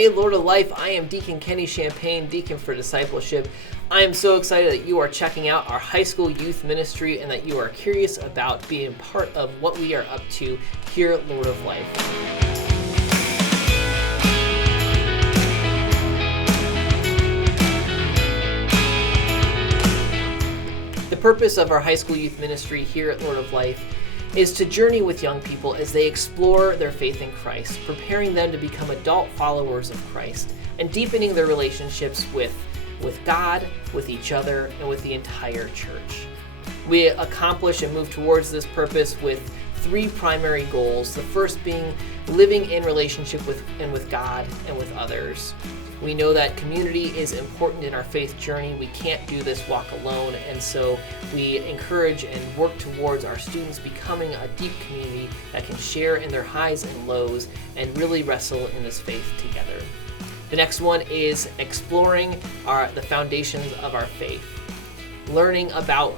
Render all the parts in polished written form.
Hey, Lord of Life, I am Deacon Kenny Champagne, Deacon for Discipleship. I am so excited that you are checking out our high school youth ministry and that you are curious about being part of what we are up to here at Lord of Life. The purpose of our high school youth ministry here at Lord of Life is to journey with young people as they explore their faith in Christ, preparing them to become adult followers of Christ, and deepening their relationships with God, with each other, and with the entire church. We accomplish and move towards this purpose with three primary goals. The first being living in relationship with God and with others. We know that community is important in our faith journey. We can't do this walk alone, and so we encourage and work towards our students becoming a deep community that can share in their highs and lows and really wrestle in this faith together. The next one is exploring the foundations of our faith, learning about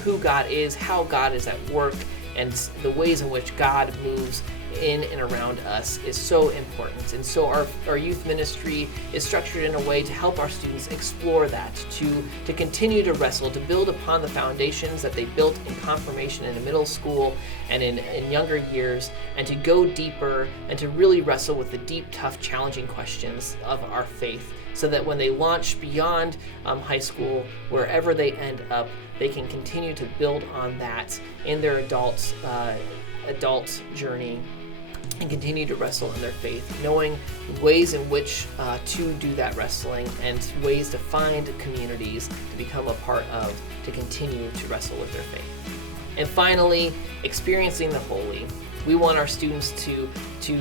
who God is, how God is at work, and the ways in which God moves in and around us is so important. And so our youth ministry is structured in a way to help our students explore that, to continue to wrestle, to build upon the foundations that they built in confirmation in middle school and in younger years, and to go deeper and to really wrestle with the deep, tough, challenging questions of our faith, so that when they launch beyond high school, wherever they end up, they can continue to build on that in their adult journey and continue to wrestle in their faith, knowing ways in which to do that wrestling and ways to find communities to become a part of to continue to wrestle with their faith. And finally, experiencing the holy. We want our students to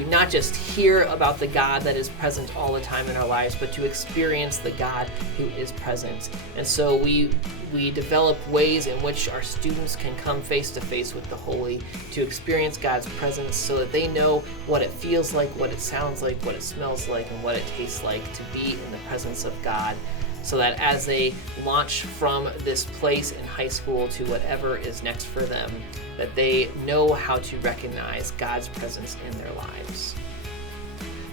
not just hear about the God that is present all the time in our lives, but to experience the God who is present. And so we develop ways in which our students can come face to face with the holy, to experience God's presence so that they know what it feels like, what it sounds like, what it smells like, and what it tastes like to be in the presence of God, so that as they launch from this place in high school to whatever is next for them, that they know how to recognize God's presence in their lives.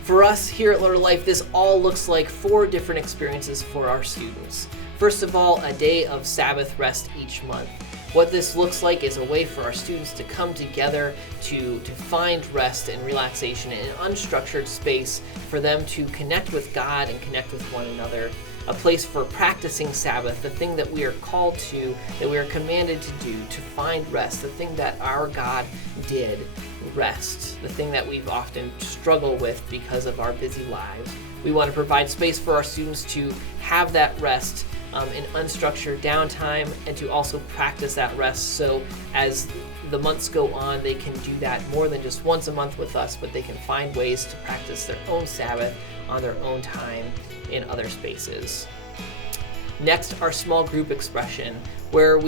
For us here at Lord of Life, this all looks like 4 different experiences for our students. First of all, a day of Sabbath Rest each month. What this looks like is a way for our students to come together to find rest and relaxation in an unstructured space for them to connect with God and connect with one another. A place for practicing Sabbath, the thing that we are called to, that we are commanded to do, to find rest, the thing that our God did, rest, the thing that we've often struggled with because of our busy lives. We want to provide space for our students to have that rest in unstructured downtime and to also practice that rest, so as the months go on, they can do that more than just once a month with us, but they can find ways to practice their own Sabbath on their own time in other spaces. Next, our small group expression, where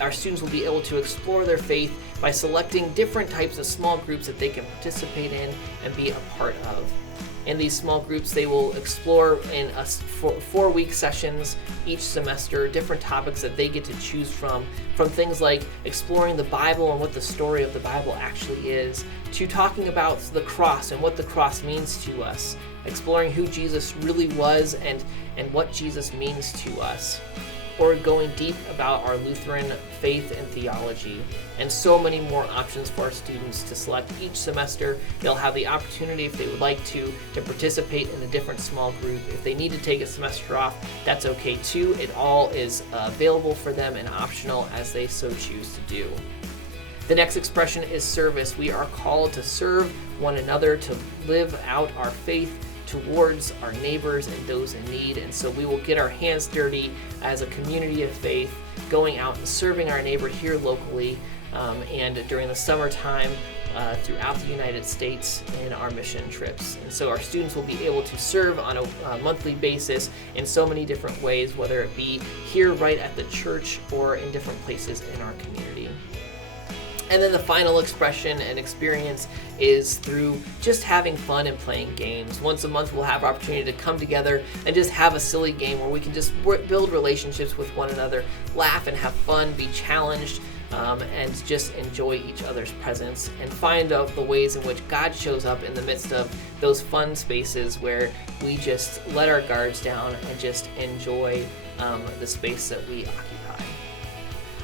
our students will be able to explore their faith by selecting different types of small groups that they can participate in and be a part of. In these small groups, they will explore in 4-week sessions each semester different topics that they get to choose from things like exploring the Bible and what the story of the Bible actually is, to talking about the cross and what the cross means to us, exploring who Jesus really was and what Jesus means to us, or going deep about our Lutheran faith and theology, and so many more options for our students to select each semester. They'll have the opportunity, if they would like to participate in a different small group. If they need to take a semester off, that's okay too. It all is available for them and optional as they so choose to do. The next expression is service. We are called to serve one another, to live out our faith towards our neighbors and those in need. And so we will get our hands dirty as a community of faith, going out and serving our neighbor here locally and during the summertime throughout the United States in our mission trips. And so our students will be able to serve on a monthly basis in so many different ways, whether it be here right at the church or in different places in our community. And then the final expression and experience is through just having fun and playing games. Once a month, we'll have opportunity to come together and just have a silly game where we can just build relationships with one another, laugh and have fun, be challenged, and just enjoy each other's presence and find out the ways in which God shows up in the midst of those fun spaces where we just let our guards down and just enjoy the space that we occupy.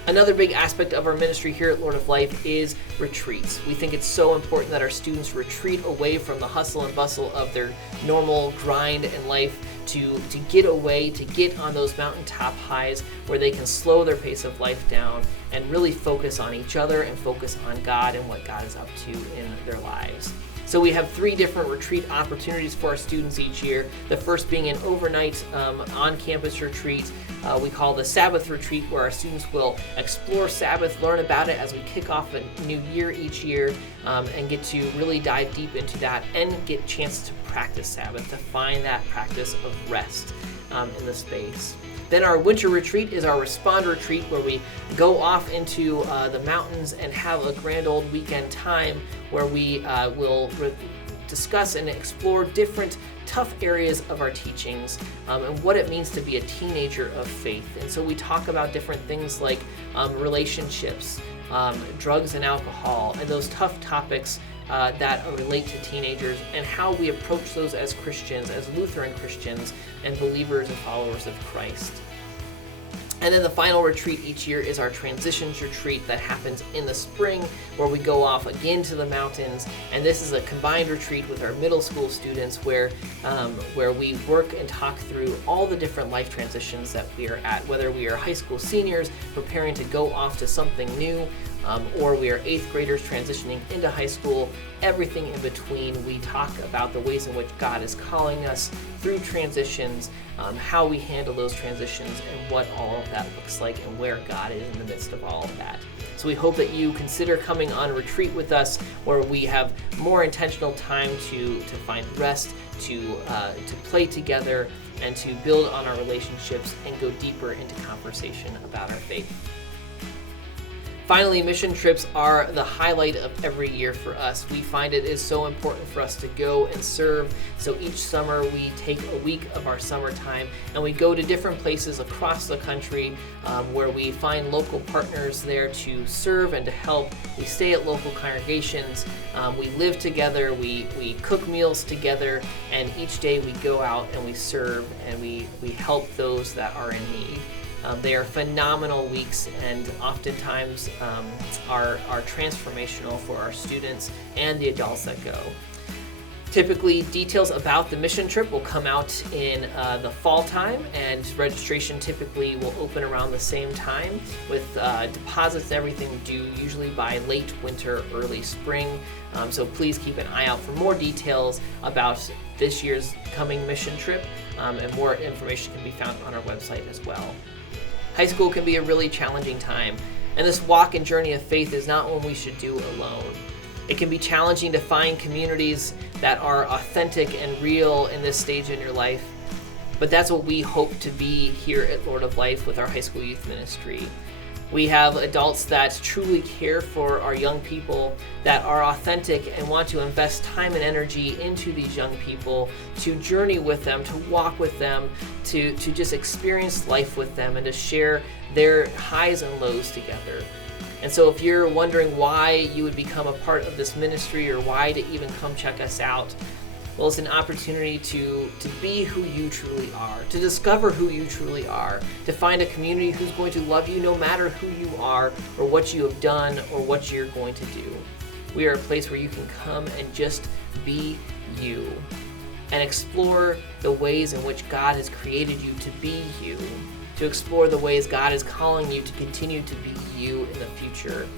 Another big aspect of our ministry here at Lord of Life is retreats. We think it's so important that our students retreat away from the hustle and bustle of their normal grind in life to get away, to get on those mountaintop highs where they can slow their pace of life down and really focus on each other and focus on God and what God is up to in their lives. So we have 3 different retreat opportunities for our students each year. The first being an overnight on-campus retreat we call the Sabbath Retreat, where our students will explore Sabbath, learn about it as we kick off a new year each year, and get to really dive deep into that and get a chance to practice Sabbath, to find that practice of rest in the space. Then our winter retreat is our Respond Retreat, where we go off into the mountains and have a grand old weekend time where we will discuss and explore different tough areas of our teachings and what it means to be a teenager of faith. And so we talk about different things like relationships, drugs and alcohol, and those tough topics that relate to teenagers and how we approach those as Christians, as Lutheran Christians and believers and followers of Christ. And then the final retreat each year is our Transitions Retreat that happens in the spring, where we go off again to the mountains. And this is a combined retreat with our middle school students where we work and talk through all the different life transitions that we are at, whether we are high school seniors preparing to go off to something new, or we are 8th graders transitioning into high school. Everything in between, we talk about the ways in which God is calling us through transitions, how we handle those transitions, and what all of that looks like, and where God is in the midst of all of that. So we hope that you consider coming on retreat with us, where we have more intentional time to find rest, to play together, and to build on our relationships and go deeper into conversation about our faith. Finally, mission trips are the highlight of every year for us. We find it is so important for us to go and serve. So each summer we take a week of our summertime and we go to different places across the country where we find local partners there to serve and to help. We stay at local congregations. We live together. We cook meals together. And each day we go out and we serve and we help those that are in need. They are phenomenal weeks and oftentimes are transformational for our students and the adults that go. Typically, details about the mission trip will come out in the fall time, and registration typically will open around the same time, with deposits and everything due usually by late winter, early spring. So please keep an eye out for more details about this year's coming mission trip, and more information can be found on our website as well. High school can be a really challenging time, and this walk and journey of faith is not one we should do alone. It can be challenging to find communities that are authentic and real in this stage in your life, but that's what we hope to be here at Lord of Life with our high school youth ministry. We have adults that truly care for our young people, that are authentic and want to invest time and energy into these young people, to journey with them, to walk with them, to just experience life with them, and to share their highs and lows together. And so if you're wondering why you would become a part of this ministry or why to even come check us out, well, it's an opportunity to be who you truly are, to discover who you truly are, to find a community who's going to love you no matter who you are or what you have done or what you're going to do. We are a place where you can come and just be you and explore the ways in which God has created you to be you, to explore the ways God is calling you to continue to be you in the future.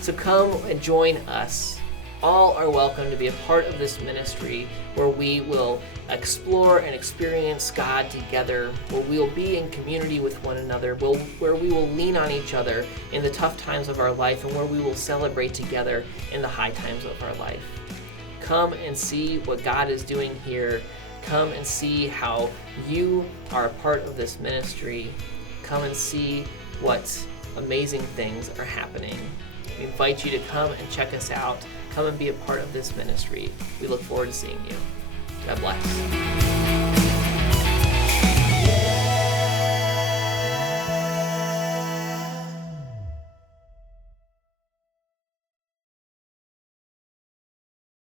So come and join us. All are welcome to be a part of this ministry where we will explore and experience God together, where we will be in community with one another, where we will lean on each other in the tough times of our life, and where we will celebrate together in the high times of our life. Come and see what God is doing here. Come and see how you are a part of this ministry. Come and see what amazing things are happening. We invite you to come and check us out. Come and be a part of this ministry. We look forward to seeing you. God bless.